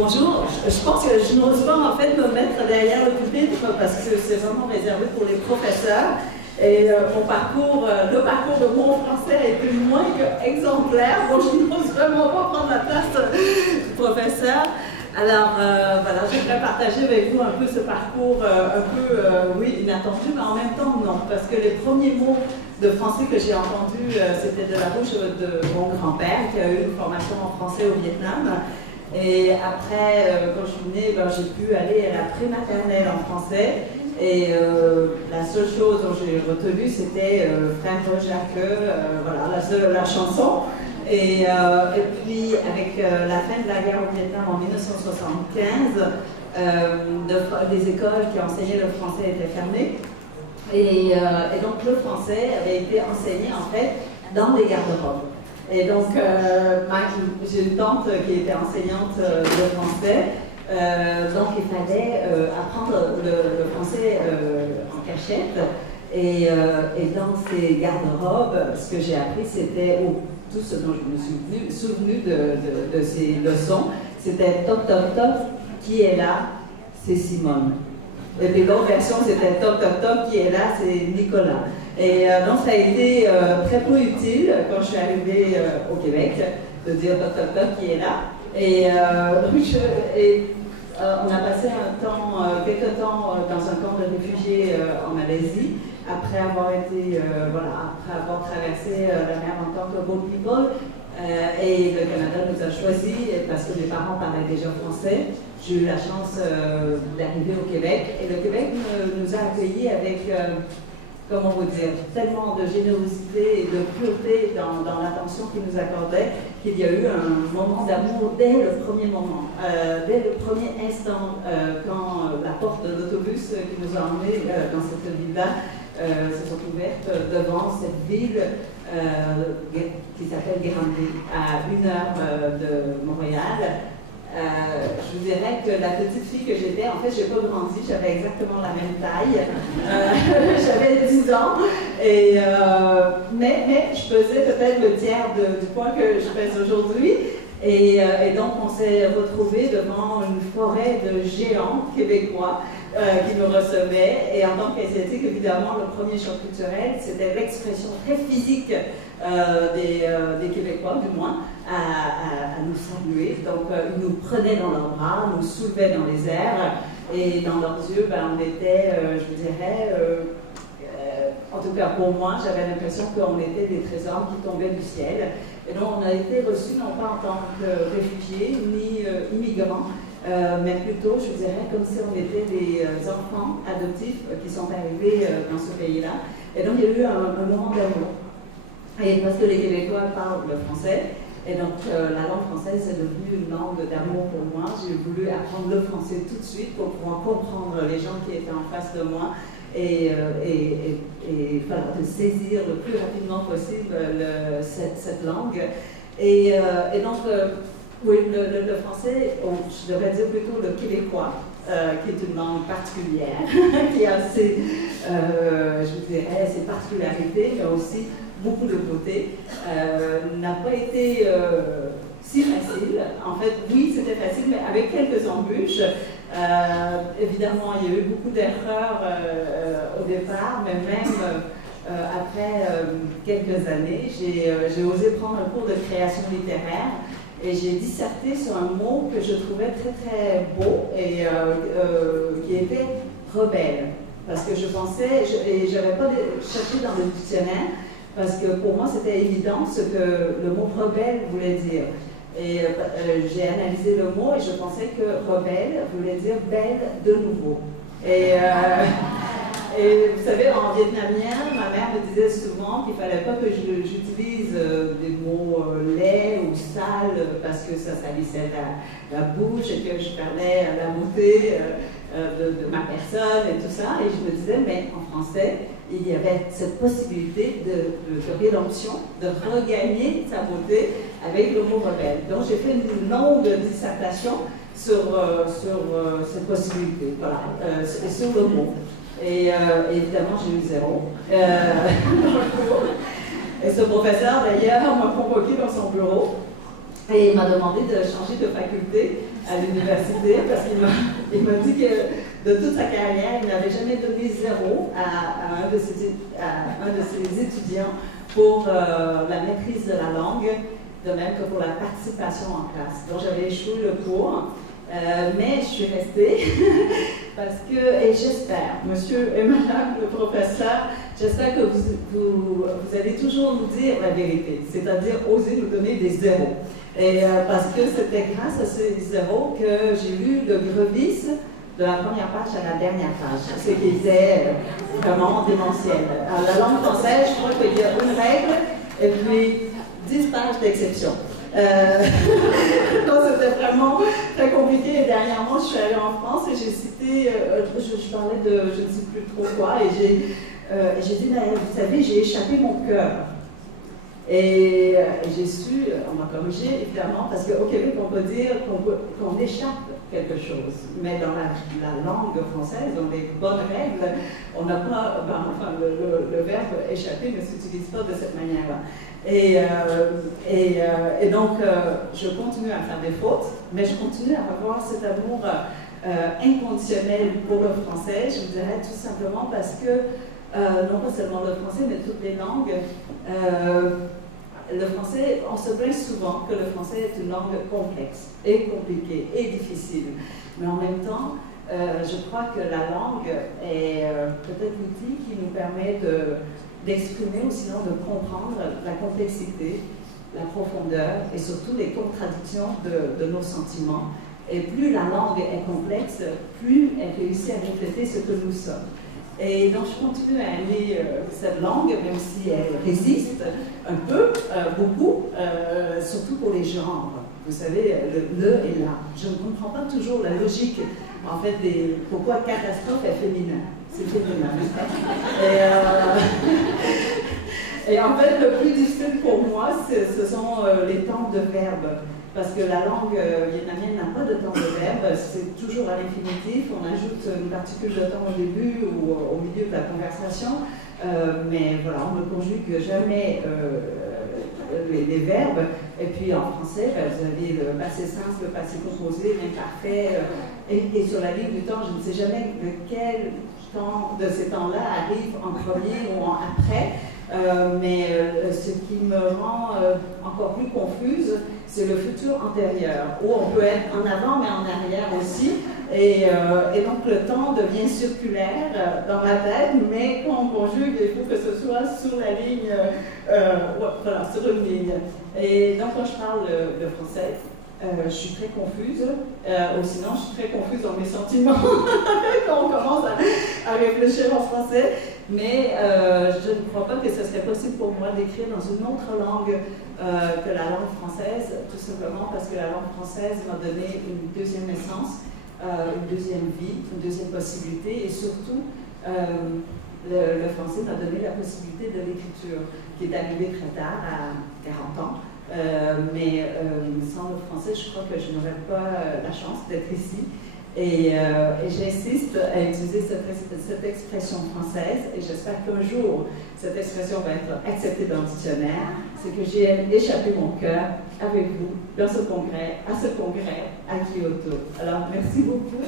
Bonjour, je pense que je n'ose pas en fait me mettre derrière le pupitre parce que c'est vraiment réservé pour les professeurs. Et mon parcours, le parcours de mon français a été moins qu'exemplaire, donc je n'ose vraiment pas prendre la place du professeur. Alors voilà, j'aimerais partager avec vous un peu ce parcours oui, inattendu, mais en même temps non, parce que les premiers mots de français que j'ai entendus, c'était de la bouche de mon grand-père qui a eu une formation en français au Vietnam. Et après, quand je suis née, j'ai pu aller à la prématernelle en français. Et la seule chose dont j'ai retenu, c'était Frère Jacques, voilà, la chanson. Et puis, avec la fin de la guerre au Vietnam en 1975, les écoles qui enseignaient le français étaient fermées. Et donc, le français avait été enseigné, en fait, dans les garde-robes. Et donc, j'ai une tante qui était enseignante de français, donc il fallait apprendre le français en cachette. Et dans ces garde-robes, ce que j'ai appris, c'était tout ce dont je me suis souvenu de ces leçons, c'était toc toc toc, qui est là? C'est Simone. Et les longues versions, c'était toc toc toc, qui est là? C'est Nicolas. Et donc ça a été très peu utile quand je suis arrivée au Québec de dire toc toc toc qui est là. Et on a passé quelques temps dans un camp de réfugiés en Malaisie après avoir traversé la mer en tant que boat people. Et le Canada nous a choisis parce que mes parents parlaient déjà français. J'ai eu la chance d'arriver au Québec et le Québec nous a accueillis avec comment vous dire, tellement de générosité et de pureté dans l'attention qu'ils nous accordaient qu'il y a eu un moment d'amour dès le premier moment, dès le premier instant, quand la porte de l'autobus qui nous a emmenés dans cette ville-là se sont ouvertes devant cette ville qui s'appelle Granby, à 1 heure de Montréal. Je vous dirais que la petite fille que j'étais, en fait, je n'ai pas grandi, j'avais exactement la même taille. J'avais 10 ans, mais je pesais peut-être le tiers du poids que je pèse aujourd'hui. Et donc, on s'est retrouvés devant une forêt de géants québécois qui nous recevaient. Et en tant qu'asiatique, évidemment, le premier choc culturel, c'était l'expression très physique des Québécois, du moins, à nous saluer. Donc, ils nous prenaient dans leurs bras, nous soulevaient dans les airs, et dans leurs yeux, on était, je vous dirais, en tout cas pour moi, j'avais l'impression qu'on était des trésors qui tombaient du ciel. Et donc, on a été reçus non pas en tant que réfugiés, ni immigrants, mais plutôt, je dirais, comme si on était des enfants adoptifs qui sont arrivés dans ce pays-là. Et donc, il y a eu un moment d'amour. Et parce que les Québécois parlent le français, et donc la langue française est devenue une langue d'amour pour moi. J'ai voulu apprendre le français tout de suite pour pouvoir comprendre les gens qui étaient en face de moi et de saisir le plus rapidement possible cette langue. Et donc, oui, le français, je devrais dire plutôt le québécois, qui est une langue particulière, qui a je vous dirais, ses particularités, mais aussi beaucoup de beauté, n'a pas été si facile. En fait, oui, c'était facile, mais avec quelques embûches. Évidemment, il y a eu beaucoup d'erreurs au départ, mais même après quelques années, j'ai osé prendre un cours de création littéraire et j'ai disserté sur un mot que je trouvais très très beau et qui était rebelle. Parce que je pensais, et je n'avais pas cherché dans le dictionnaire, parce que pour moi c'était évident ce que le mot rebelle voulait dire. Et j'ai analysé le mot et je pensais que rebelle voulait dire belle de nouveau. Et vous savez, en vietnamien, ma mère me disait souvent qu'il ne fallait pas que j'utilise des mots laids ou sales parce que ça salissait la bouche et que je perdais la beauté de ma personne et tout ça. Et je me disais, mais en français, il y avait cette possibilité de rédemption, de regagner sa beauté avec le mot rebelle. Donc j'ai fait une longue dissertation sur cette possibilité, voilà, sur le mot. Et évidemment, j'ai eu 0. Et ce professeur, d'ailleurs, m'a convoqué dans son bureau et il m'a demandé de changer de faculté à l'université parce qu'il m'a dit que de toute sa carrière, il n'avait jamais donné 0 à un de ses étudiants pour la maîtrise de la langue, de même que pour la participation en classe. Donc j'avais échoué le cours, mais je suis restée parce que, et j'espère, monsieur et madame le professeur, j'espère que vous allez toujours nous dire la vérité, c'est-à-dire oser nous donner des 0. Et parce que c'était grâce à ces 0 que j'ai lu le Grevis de la première page à la dernière page, ce qui était vraiment démentiel. Alors, la langue française, je crois qu'il y a une règle et puis 10 pages d'exception. Donc c'était vraiment très compliqué. Et dernièrement, je suis allée en France et j'ai cité, je parlais de je ne sais plus trop quoi, et j'ai dit, vous savez, j'ai échappé mon cœur. Et j'ai su, on m'a corrigé évidemment, parce qu'au Québec, on peut dire qu'on échappe quelque chose. Mais dans la langue française, dans les bonnes règles, on n'a pas, le verbe échapper ne s'utilise pas de cette manière-là. Et donc, je continue à faire des fautes, mais je continue à avoir cet amour inconditionnel pour le français, je vous dirais tout simplement parce que, non pas seulement le français, mais toutes les langues, le français, on se plaint souvent que le français est une langue complexe et compliquée et difficile. Mais en même temps, je crois que la langue est peut-être l'outil qui nous permet d'exprimer ou sinon de comprendre la complexité, la profondeur et surtout les contradictions de nos sentiments. Et plus la langue est complexe, plus elle réussit à refléter ce que nous sommes. Et donc, je continue à aimer cette langue, même si elle résiste un peu, beaucoup, surtout pour les genres. Vous savez, le et la. Je ne comprends pas toujours la logique, en fait, pourquoi catastrophe est féminin. C'est féminin. Et en fait, le plus difficile pour moi, ce sont les temps de verbe. Parce que la langue vietnamienne n'a pas de temps de verbe, c'est toujours à l'infinitif, on ajoute une particule de temps au début ou au milieu de la conversation, mais voilà, on ne conjugue jamais les verbes. Et puis en français, vous avez le passé simple, le passé composé, l'imparfait, et sur la ligne du temps, je ne sais jamais quel temps de ces temps-là arrive en premier ou en après. Mais ce qui me rend encore plus confuse, c'est le futur antérieur, où on peut être en avant mais en arrière aussi, et donc le temps devient circulaire dans ma tête, mais quand on conjugue, il faut que ce soit sur la ligne, voilà, sur une ligne. Et donc quand je parle le français, je suis très confuse, ou sinon je suis très confuse dans mes sentiments quand on commence à réfléchir en français, mais je ne crois pas que ce serait possible pour moi d'écrire dans une autre langue que la langue française, tout simplement parce que la langue française m'a donné une deuxième naissance, une deuxième vie, une deuxième possibilité, et surtout le français m'a donné la possibilité de l'écriture, qui est arrivée très tard, à 40 ans. Mais sans le français, je crois que je n'aurais pas la chance d'être ici. Et j'insiste à utiliser cette expression française, et j'espère qu'un jour, cette expression va être acceptée dans le dictionnaire. C'est que j'ai échappé mon cœur avec vous dans ce congrès, à Kyoto. Alors, merci beaucoup.